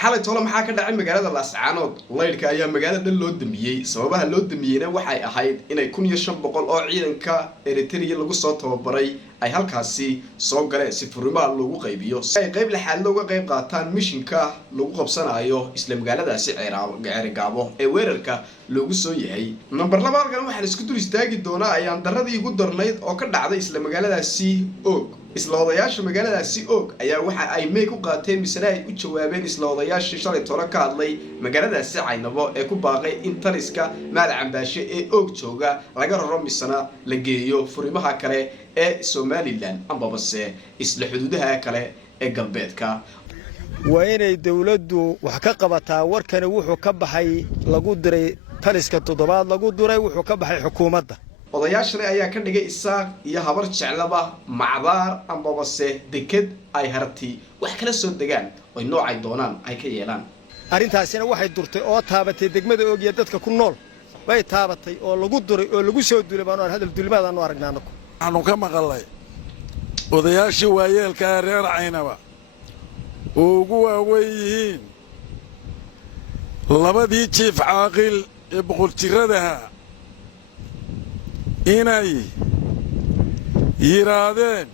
xalay tolo maxaa ka dhacay magaalada Laascaanood leydka ayaa magaalada loo damiyay sababaha loo damiyayna waxay ahayd inay 1500 oo ciidanka Eritrea lagu soo tababaray ay halkaasi soo galeen si furimaha loogu qaybiyo ay qayb la xal looga qayb qaataan mishinka lagu qabsanayo isla magaaladaasi Ceerigaabo ee weerarka loogu soo yahay number 2 halkan waxaan isku dul istaagi doonaa ayaan daradii ugu darnayd oo ka dhacday isla magaaladaasi Og isla odayaasha magaaladaasi Og ayaa waxa ay meey ku qaateen misna ay u jawaabeen isla odayaasha shalay tolo ka hadlay magaaladaasi Caynabo ee ku baaqay in taliska Maalcambaashe ee Og jooga laga raro misna la geeyo furimaha kale ee Somaliland ambabase isla xuduudaha kale ee galbeedka waa inay dawladdu wax ka qabataa warkani wuxuu ka baxay lagu diray taliska toddobaad lagu diray wuxuu ka baxay xukuumadda odayaashana ayaa ka dhigay isaaq iyo habar jeclaba macdaar ambabase deked ay harti wax kala soo degaan oo noocay doonaan ay ka yeelaan arintaasina waxay durtay oo taabatay degmada Og iyo dadka ku nool way taabatay oo lagu diray oo lagu soo dulay baan hadal dulmaadaan u aragnaa aanu ka maqalay odayaashii waayeelka reer Caynaba oo ugu waaweyn labadii jiif caaqil ee boqol jiradaha inay yiraahdeen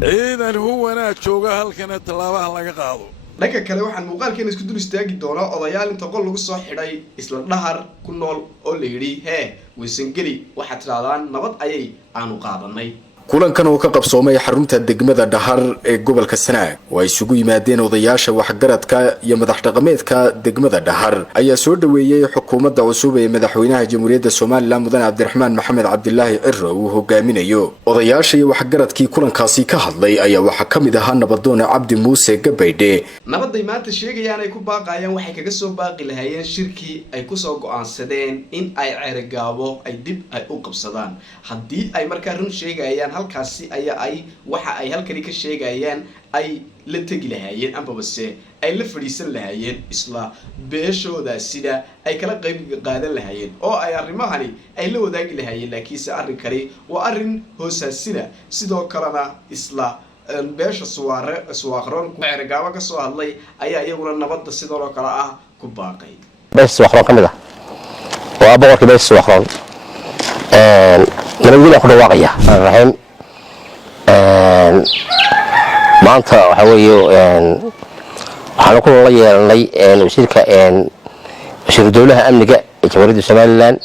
ciidan huwana jooga halkana talaabaha laga qaado dhanka kale waxaan muuqaalkeena isku dul istaagi doonaa odayaal inta qol lagu soo xidhay isla dhahar ku nool oo la yiri Weysangeli waxa tiraadaan nabad ayay aanu qaadanay kulankan oo ka qabsoomay xarunta degmada Dhahar ee gobolka Sanaag oo ay isugu yimaadeen odayaasha waxgaradka iyo madax dhaqameedka degmada Dhahar ayaa soo dhaweeyay xukuumadda cusub ee madaxweynaha Jamhuuriyadda Soomaaliland Mudane Cabdiraxmaan Maxamed Cabdilaahi Cirro uu hogaaminayo odayaasha iyo waxgaradkii kulankaasi ka hadlay ayaa waxa kamid ahaa nabadoon Cabdi Muuse Gabaydhe nabaday maanta sheegayaan ay ku baaqayaan waxay kaga soo baaqi lahaayeen shirkii ay ku soo go'aansadeen in ay Ceerigaabo ay dib ay u qabsadaan haddii ay markaa run sheegayaan halkaasi ayaa ay waxa ay halkani ka sheegayaan ay la tagi lahaayeen ambabase ay la fadhiisan lahaayeen isla beeshooda sida ay kala qayb qaadan lahaayeen oo ay arrimahani ay la wadaagi lahaayeen laakiinse arrinkani waa arrin hoosaasina sidoo kalena isla beesha suwaaqroon Ceerigaabo ka soo hadlay ayaa iyaguna nabadda sidoo kale ah ku baaqay beesha suwaaqroon kamid ah waa boqorkii beesha suwaaqroon nabadgelyo ku dhawaaqaya raxim maanta waxa weeyo waxaan ku la yeelanay wasiirka wasiir dawladda amniga ee Jamhuuriyadda Somaliland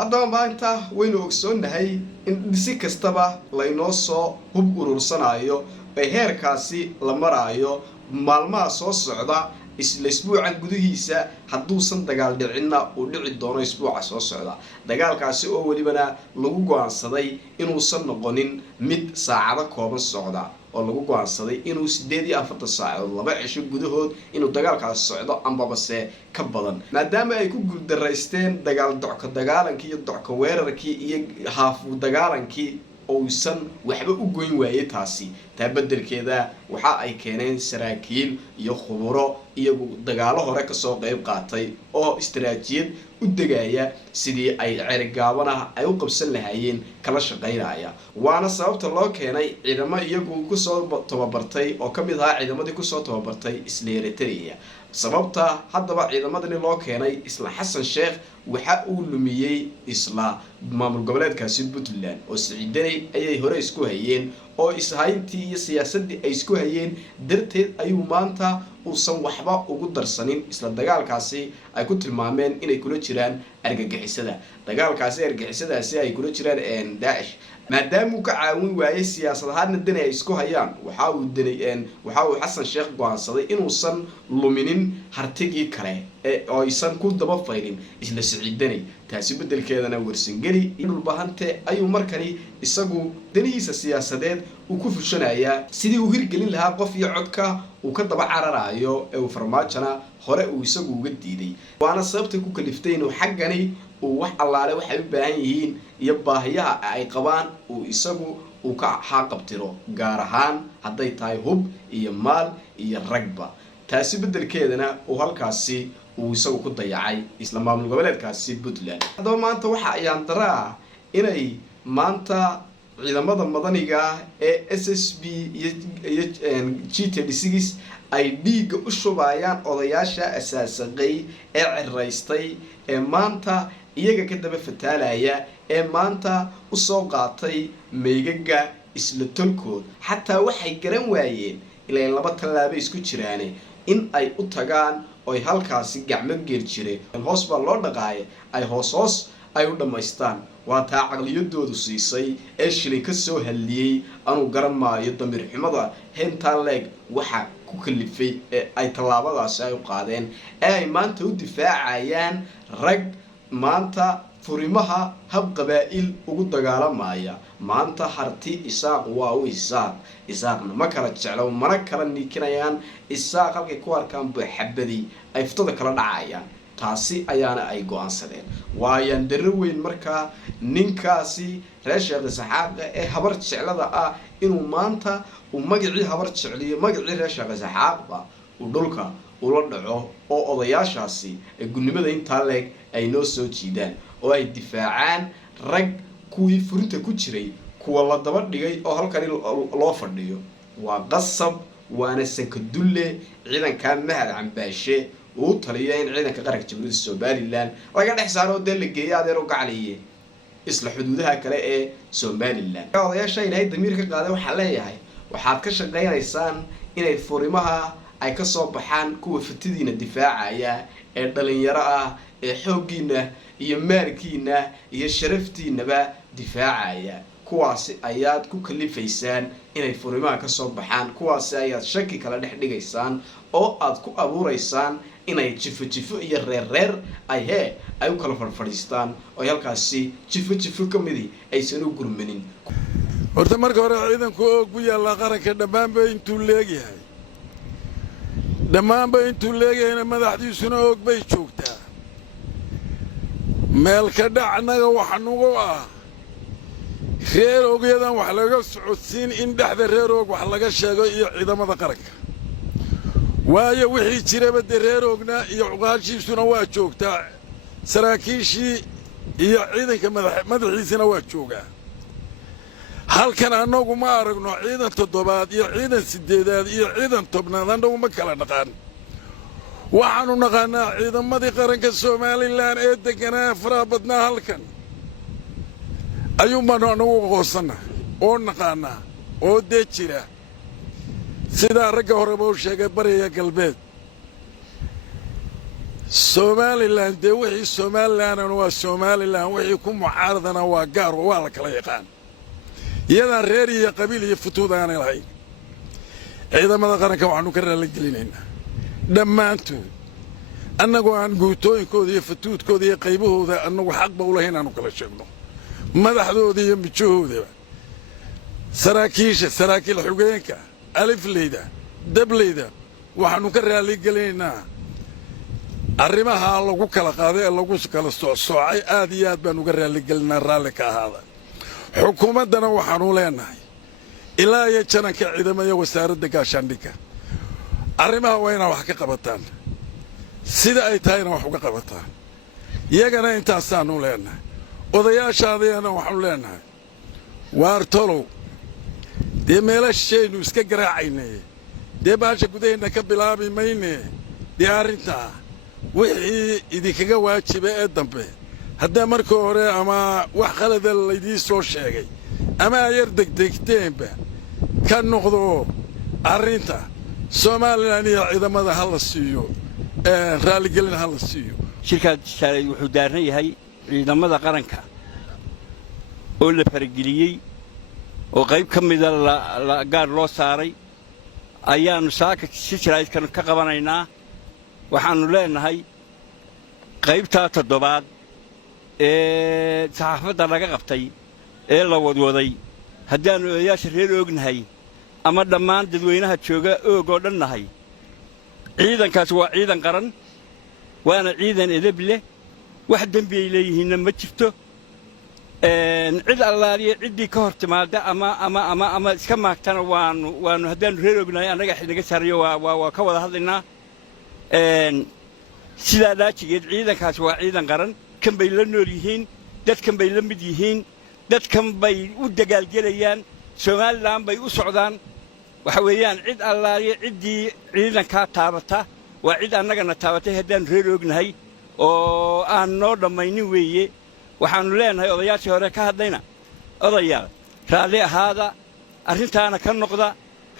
haddaba maanta waynu ogsoonahay in si kastaba laynoo soo hub urursanayo ee heerkaasi la marayo maalmaha soo socda isla isbuucan gudihiisa hadduusan dagaal dhicinna uu dhici doono isbuuca soo socda dagaalkaasi oo walibana lagu go'aansaday inuusan noqonin mid saacado kooban socda oo lagu go'aansaday inuu 48 saacadood laba cisho gudahood inuu dagaalkaasi socdo ambabase ka badan maadaama ay ku guuldareysteen dagaal docka dagaalankii iyo docka weerarkii iyo haafu dagaalankii oosan waxba u goyn waayay taasi tabadelkeeda waxa ay keeneen saraakiil iyo khuburo iyagu dagaalo hore ka soo qayb qaatay oo istiraatiijiyad u degaya sidii ay Ceerigaabana ay u qabsan lahaayeen kala shaqeynaya waana sababta loo keenay ciidamo iyagu ku soo tababartay oo kamid ah ciidamadii ku soo tababartay isla Eritrea sababta haddaba ciidamadani loo keenay isla Xasan Sheekh waxa uu lumiyay isla maamul goboleedkaasi Puntland oo Siciidanay ayay hore isku hayeen oo ishayntii iyo siyaasadii ay isku hayeen darteed ayuu maanta uusan waxba ugu darsanin isla dagaalkaasi ay ku tilmaameen inay kula jiraan argagixisada dagaalkaasi argagixisadaasi ay kula jiraan Daesh maadaama uu ka caawin waayay siyaasadahaadna dan ay isku hayaan waxa uu Xasan Sheekh go'aansaday inuusan luminin hartigii kale oo aysan ku daba faylin isla Siciidanay taasi bedelkeedana Weysangeli inuu bahante ayuu markani isagu danihiisa siyaasadeed uu ku fushanayaa sidii uu hirgelin lahaa qof iyo codka uu ka daba cararayo ee uu farmaajana hore uu isagu uga diiday waana sababta ku kaliftay inuu xaggani uu wax allaale waxay u baahan yihiin iyo baahiyaha ay qabaan uu isagu uu ka xaqabtiro gaar ahaan haday tahay hub iyo maal iyo ragba taasi bedelkeedana uu halkaasi uu isagu ku dayacay isla maamul goboleedkaasi Puntland haddaba maanta waxa ayaan daraa inay maanta ciidamada madaniga ee SSB iyo G36 ay dhiiga u shubayaan odayaasha asaasaqay ee ciraystay ee maanta iyaga ka daba fataalaya ee maanta u soo qaatay meegaga isla tolkood xataa waxay garan waayeen ilaa laba tallaabo isku jiraan in ay u tagaan oo halkaasi gacmo geel jiray hoos baa loo dhaqaay ay hoos ay u dhameystaan waa taa caqliyadoodu siisay ee shilin ka soo haliyay anu garan maayo damir xumada hentaa leeg waxa ku kalifay ay tallaabadaasi ay u qaadeen ee ay maanta u difaacayaan rag maanta furimaha hab qabaa'il ugu dagaalamaya maanta harti isaaq waa u isaaqna ma kala jeclo mana kala niikinayaan isaaq halkay ku arkaan xabadi ay ftada kala dhacayaan taasi ayaana ay go'aansadeen waayaan darro weyn markaa ninkaasi reer Sheekh Isxaaq ee habar jeclada ah inuu maanta uu magacii habar jecliyo magacii reer Sheekh Isxaaqba uu dhulka ula dhaco oo odayaashaasi ee gudnimada inta leeg ay noo soo jiidaan oo ay difaacaan rag kuwii furinta ku jiray kuwa la daba dhigay oo halkan loo fadhiyo waa qasab waana sankadulle ciidanka mahad cambaashe uu taliyo in ciidanka qaranka Jamhuuriyadda Soomaaliland laga dhex saaro dal la geeyo adeer u gacaliye isla xuduudaha kale ee Soomaaliland odayaasha inay damiir ka qaaday waxa leeyahay waxaad ka shaqeynaysaan inay furimaha ay ka soo baxaan kuwa fatidiina difaacaya ee dhalinyaro ah ee xoogiina iyo maalkiina iyo sharaftiinaba difaacaya kuwaasi ayaad ku kalifaysaan inay furimaha ka soo baxaan kuwaasi ayaad shaki kala dhex dhigaysaan oo aad ku abuureysaan inay jifo iyo reer ay u kala fadhiistaan oo halkaasi jifo kamidi aysan u gurmanin horta marka hore ciidanku oo ku yaala qaranka dhammaanba intuu leegayna madaxdiisuna og bay joogtaa meel ka dhacnaga waxa nugu ah reer ogyadan wax laga socodsiin in dhexda reer og wax laga sheego iyo ciidamada qaranka waayo wixii jiraba reer ogna iyo cuqaashiisuna waa joogtaa saraakiishii iyo ciidanka madaxiisana waa joogaa halkan anagu ma aragno ciidan 7aad iyo ciidan 8aad iyo ciidan 10aad anagu ma kala dhaqaan waxaanu naqaanaa ciidamadii qaranka Soomaaliland ee deganaa faraha badnaa halkan ayuun baanu anagu qoosana oo naqaanaa oo jira sida ragga horeba u sheegay bariga galbeed Soomaaliland wixii Soomaaliland waa Soomaaliland wixii ku mucaaradana waa gaar waa la kala yaqaan iyada reer iyo qabiil iyo futuudaan ilahay ciidamada qaranka waxaanu ka raali gelinaynaa dhammaantood annagu aan guutooyinkooda iyo futuudkooda iyo qaybahooda annagu xaq ba u lahayn aanu kala sheegno madaxdooda iyo mijahooda saraakiil xogeenka alifleyda dableyda waxaanu ka raali gelinaynaa arrimaha lagu kala qaaday ee lagu kala soocay aad iyo aad baan uga raali gelinaa raalli ka ahaada xukuumaddana waxaanu leenahay ilaa iyo jananka ciidamada wasaaradda gaashaandhigga arrimaha waa inay wax ka qabataan sida ay tahayna wax uga qabataan iyagana intaasaanu leenahay odayaashaadayana waxaanu leenahay waar tolow dee meelashaynu iska garaacaynay dee baasha gudaheenna ka bilaabi mayne dee arrintaa wixii idinkaga waajiba ee dambe haddaa markii hore ama wax khalada laydii soo sheegay ama ayar degdegteenba ka noqdo arrinta Soomaaliland iyo ciidamada hala siiyo raaligelin hala siiyo shirkaad shalay wuxuu daaran yahay ciidamada qaranka oo la fargeliyay oo qayb ka mid ah gaar loo saaray ayaanu saaka si jiraayadkan ka qabanaynaa waxaanu leenahay qaybta 7aad ee saxaafadda laga qabtay ee la wadwaday haddaanu odayaasha reer ognahay ama dhammaan dadweynaha jooga og oo dhan nahay ciidankaas waa ciidan qaran waana ciidan edeb leh wax dambi ay leeyihiinna ma jirto cid allaaliye ciddii ka hor timaada ama iska maagtana waanu haddaanu reer ognahay annaga xidnaga saarayo waa ka wada hadlaynaa sidaa laajigeed ciidankaas waa ciidan qaran kan bay la nool yihiin dadkan bay la mid yihiin dadkan bay u dagaalgelayaan somalilan bay u socdaan waxa weeyaan cid allaaliya ciddii ciidankaa taabata waa cid annagana taabatay haddaan reer ognahay oo aan noo dhammaynin weeye waxaannu leenahay odayaashii hore ka hadlayna odayaal raalli ahaada arrintaana ka noqda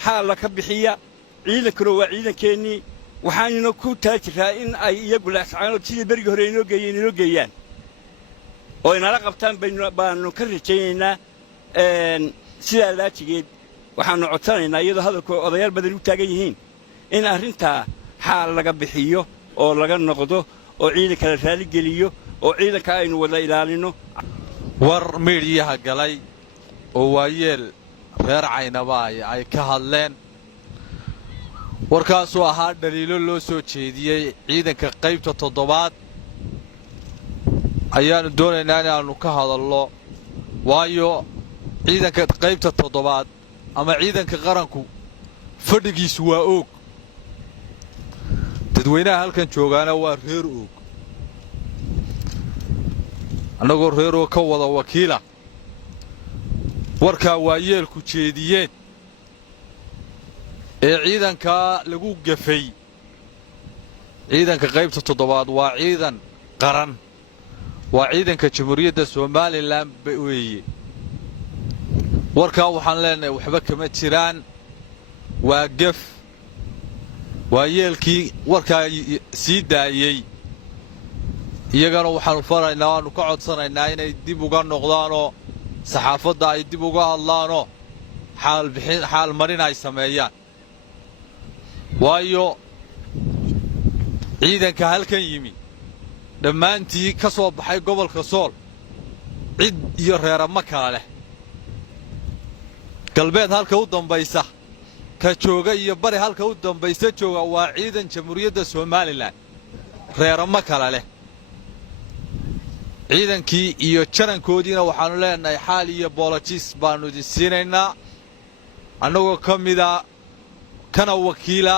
xaalla ka bixiya ciidankuna waa ciidankeennii waxaanuna ku taajiraa in ay iyagu laascaanood sidii berigii hore inoo geeyaan oo inala qabtaan baannu ka rajaynaynaa sidaa laajigeed waxaannu codsanaynaa iyadoo hadalku odayaal badan u taagan yihiin in arrintaa xaal laga bixiyo oo laga noqdo oo ciidanka la raaligeliyo oo ciidanka aynu wada ilaalinno war miidhiyaha galay oo waayeel reer caynaba ay ka hadleen warkaasoo ahaa dhaliilo loo soo jeediyey ciidanka qaybta 7aad ayaannu doonaynaa inaannu ka hadalno waayo ciidanka qaybta 7aad ama ciidanka qaranku fadhigiisu waa oog dadweynaha halkan joogaana waa reer oog annagoo reer oog ka wada wakiila warkaa waayeelku jeediyeen ee ciidankaa lagu gafay ciidanka qaybta 7aad waa ciidan qaran waa ciidanka jamhuuriyadda somalilan weeye warkaa waxaan leenahay waxba kama jiraan waa gaf waayeelkii warkaa sii daayey iyagana waxaannu faraynaa waannu ka codsanaynaa inay dib uga noqdaanoo saxaafadda ay dib uga hadlaanoo xaal marin ay sameeyaan waayo ciidanka halkan yimi dhammaantii ka soo baxay gobolka sool cid iyo reerama kala leh galbeed halka u dambaysa ka jooga iyo bari halka u dambaysa jooga waa ciidan jamhuuriyadda somalilan reerama kala leh ciidankii iyo jarankoodiina waxaannu leenahay xaal iyo boolojiis baannu idin siinaynaa annagoo ka mida kana wakiila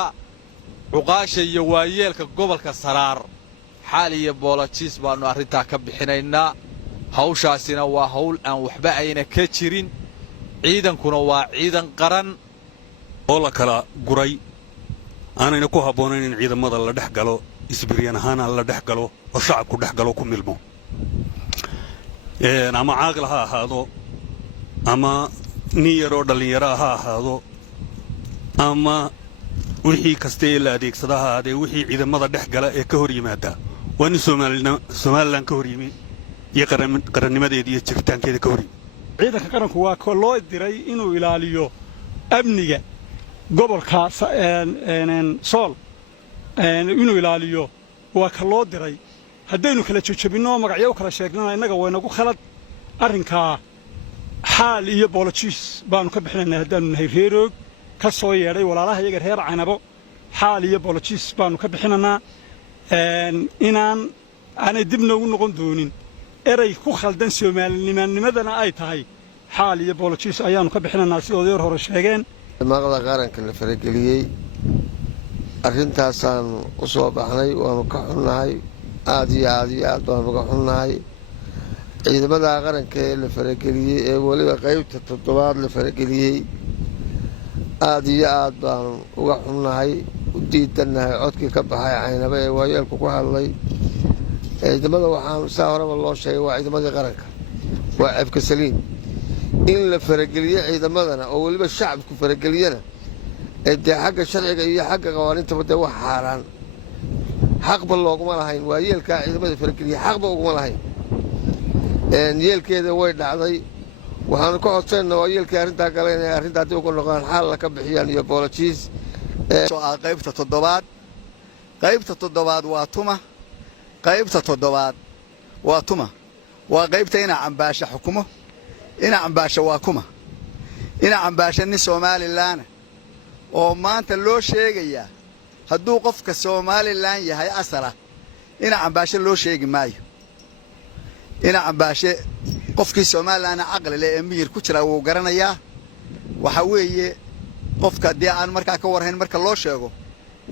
cuqaasha iyo waayeelka gobolka saraar xaal iyo boolojiis baannu arrintaa ka bixinaynaa hawshaasina waa hawl aan waxba ayna ka jirin ciidankuna waa ciidan qaran oo la kala guray aanayna ku habboonayn in ciidamada la dhex galo isbiryan ahaana la dhex galo oo shacabku dhex galo ku milmo ama caaqil ha ahaado ama nin yaroo dhallinyaro ha ahaado ama wixii kasta ee la adeegsada ha ahaadee wixii ciidamada dhex gala ee ka hor yimaada waa nin somalilan ka hor yimi iyo qarannimadeeda iyo jiritaankeeda ka hor yimi ciidanka qaranku waa ko loo diray inuu ilaaliyo amniga gobolka sool inuu ilaaliyo waa ka loo diray haddaynu kala jojabinno magacyo u kala sheegnana innaga waynagu khalad arrinkaa xaal iyo boolojiis baannu ka bixinaynaa haddaannu nahay reeroog ka soo yeedhay walaalaha iyaga reer caynabo xaal iyo boolojiis baannu ka bixinaynaa aanay dib noogu noqon doonin eray ku khaldan soomaalinimadana ay tahay xaal iyo boolojiis ayaannu ka bixinaynaa sidooda yar hore sheegeen maqda qaranka la farageliyey arintaasaannu u soo baxnay waannu ka xunnahay aad iyo aad iyo aad baannu uga xunnahay ciidamada qaranka ee la farageliyey ee weliba qaybta 7aad la farageliyey aad iyo aad baannu uga xunnahay u diidannahay codkii ka baxay caynaba ee waayeelku ku hadlay ciidamada waxaan saa horeba loo sheegay waa ciidamadii qaranka waa ceebka saliin in la farageliyo ciidamadana oo weliba shacabku farageliyana ee dee xagga sharciga iyo xagga qawaaniintaba dee wax xaaraan xaqba looguma lahayn waa yeelkaa ciidamada farageliya xaqba uguma lahayn yeelkeeda way dhacday waxaanu ka codsanaynaa waa yeelkii arrintaa gala inay arrintaa dib uga noqdaan xaal la ka bixiyaan iyo boolojiis qaybta 7aad qaybta 7aad waa tuma qaybta 7aad waa tuma waa qaybta inaa cambaasha xukumo inaa cambaasha waa kuma inaa cambaasha nin somalilan oo maanta loo sheegayaa hadduu qofka somalilan yahay asala inaa cambaasha loo sheegi maayo inaa cambaashe qofkii somalilan caqli leh ee miyir ku jira wuu garanayaa waxa weeye qofka dee aan markaa ka warhayn marka loo sheego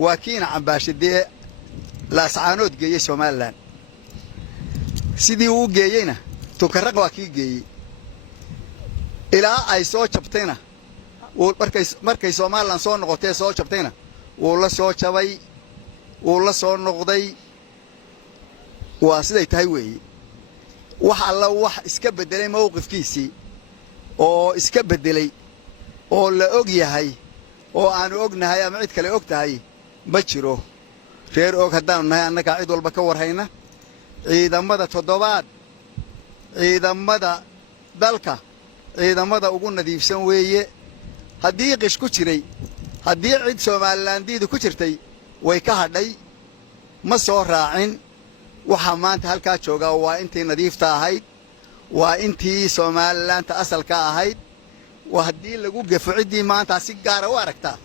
waa kii inaa cambaashe dee laascaanood geeyey somalilan sidii uu geeyeyna tukaraq waa kii geeyey ilaa ay soo jabtayna markay Soomaaliland soo noqotay soo jabtayna wuu la soo jabay wuu la soo noqday waa siday tahay weeye wax alla wax iska bedelay mowqifkiisii oo iska bedelay oo la og yahay oo aanu ognahay ama cid kale og tahay ma jiro reer og haddaan nahay annaga cid walba ka warhayna ciidamada toddobaad ciidamada dalka ciidamada ugu nadiifsan weeye haddii qish ku jiray haddii cid Soomaalilandiida ku jirtay way ka hadhay ma soo raacin waxa maanta halka jooga waa intii nadiifta ahayd waa intii Soomaaliland asalka ahayd waa haddii lagu gafo cidii maanta si gaar ah u aragta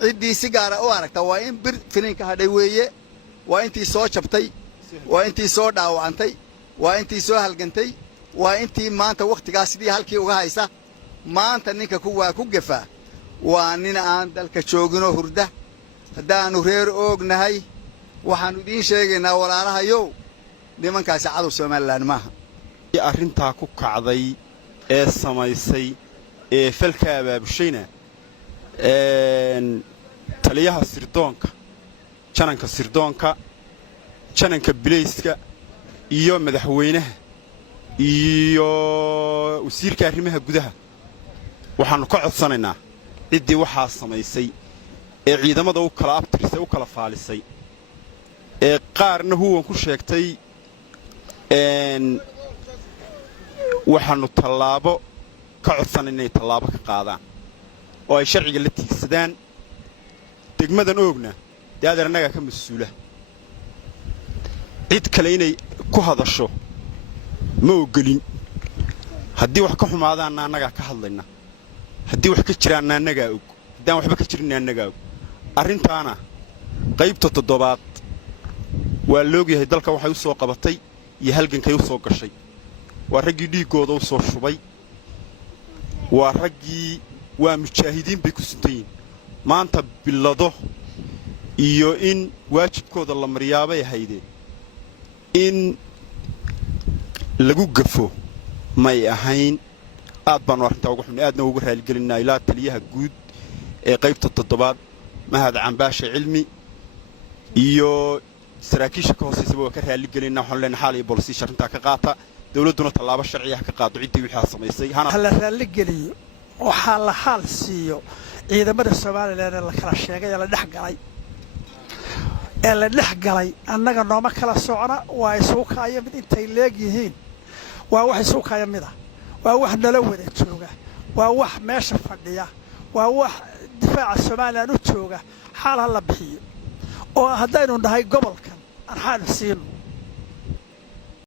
ciddii si gaar ah u aragta waa in bir finiin ka hadhay weeye waa intii soo jabtay waa intii soo dhaawacantay waa intii soo halgantay waa intii maanta waqtigaas sidii halkii uga haysa maanta ninka waa ku gafa waa nin aan dalka joogino hurda haddaanu reer ognahay waxaanu idiin sheegaynaa walaalahayow nimankaasi cadow Soomaaliland maaha arrintaa ku kacday ee samaysay ee falka abaabushayna taliyaha sirdoonka jananka bilayska iyo madaxweynaha iyo wasiirka arrimaha gudaha waxaanu ka codsanaynaa ciddii waxaa samaysay ee ciidamada u kala abtirisay u kala faalisay ee qaarna huwan ku sheegtay waxaanu tallaabo ka codsan inay tallaabo ka qaadaan oo ay sharciga la tiigsadaan degmadan oogna dee adeer annagaa ka mas-uula cid kale inay ku hadasho ma ogolin haddii wax ka xumaadaanna annagaa ka hadlayna haddii wax ka jiraanna annagaa og haddaan waxba ka jirinna annagaa og arrintaana qaybta toddobaad waa loogyahay dalka waxay u soo qabatay iyo halgankay u soo gashay waa raggii dhiiggooda u soo shubay waa raggii waa mujaahidiin bay ku suntan yihiin maanta bilado iyo in waajibkooda la maryaabay ahaydeen in lagu gafo may ahayn aad baanu arrintaa uga xubnay aadna uga raaligelinaa ilaa taliyaha guud ee qaybta toddobaad mahad cambaashe cilmi iyo saraakiisha ka hooseysaba waa ka raaligelinaa waxaanu leenahay xaal iyo bolisiisha arrintaa ka qaata dawladduna tallaabo sharci ah ka qaado ciddii wixii samaysay la raaligeliyo waxaa la xaal siiyo ciidamada Soomaaliland ee la kala sheegay ee la dhex galay annaga nooma kala socona waa isugu kaaya mid intay leegyihiin waa wax isugu kaaya mid ah waa wax nala wada jooga waa wax meesha fadhiya waa wax difaaca Soomaaliland u jooga xaal la bixiyo oo haddaynu nahay gobolkan aan xaal siino